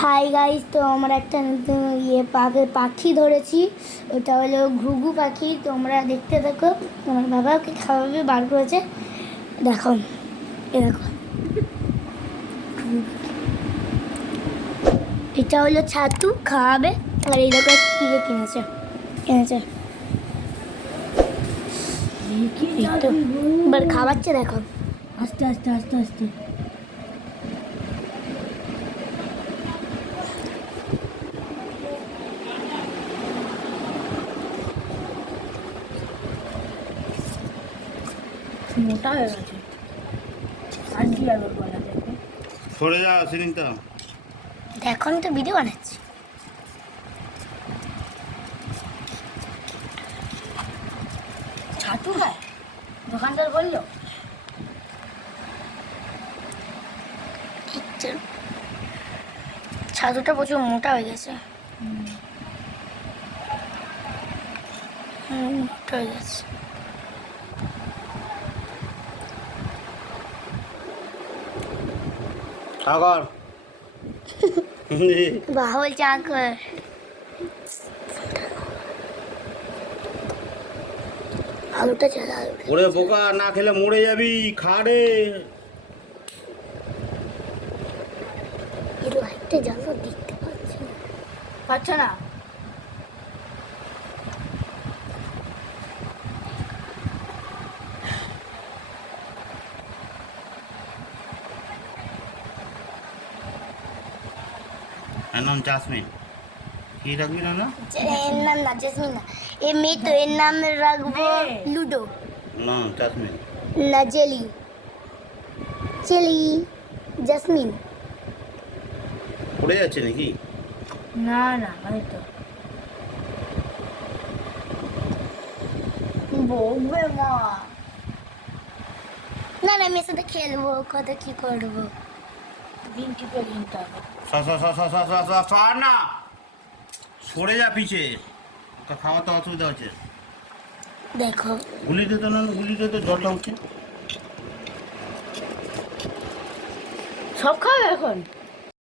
Hi guys তো আমরা একটা নতুন ইয়ে পাখি পাখি ধরেছি। ওটা হলো ঘুঘু পাখি। তোমরা দেখতে থাকো। তোমার বাবা ওকে খাওয়াবে বার করেছে। দেখো এ দেখো। এটা হলো ছাতু খাওয়াবে। আর এই দেখো কি কিনেছে। কিনেছে। এবার খাওয়াচ্ছে দেখো। আস্তে আস্তে আস্তে আস্তে। মোটা হয়ে গেছে। আর কি আবার বলা যাবে সরে যা সিলিংটা। দেখো তো ভিডিও বানাচ্ছি। ছাতু খায় দোকানদার বলল। একটু ছাতুটা প্রচুর মোটা হয়ে গেছে। মোটা হয়ে গেছে। সাগর। বাহুল চাকর। আলুটা চালা। আলুটা ওরে বোকা না খেলে মরে যাবি খা রে। এই লাইটটা জ্বালো দেখতে পাচ্ছি না। পাচ্ছে না? এর নাম জাসমিন কি রাখবি না না এর নাম না জেসমিন না এ মেয়ে তো এর নাম রাখব লুডো না জাসমিন না জেলি জেলি জাসমিন পড়ে যাচ্ছে নাকি? না না হয়তো বকবে মা না। না আমি এর সাথে খেলব কত কি করব? গ্রিন টিপে কিনতে হবে। সর না। সরে যা পিছে। ওটা খাওয়াতে অসুবিধা হচ্ছে। দেখো। গুলিতে তো না গুলিতে তো জলটা উঠছে সব খাবে এখন?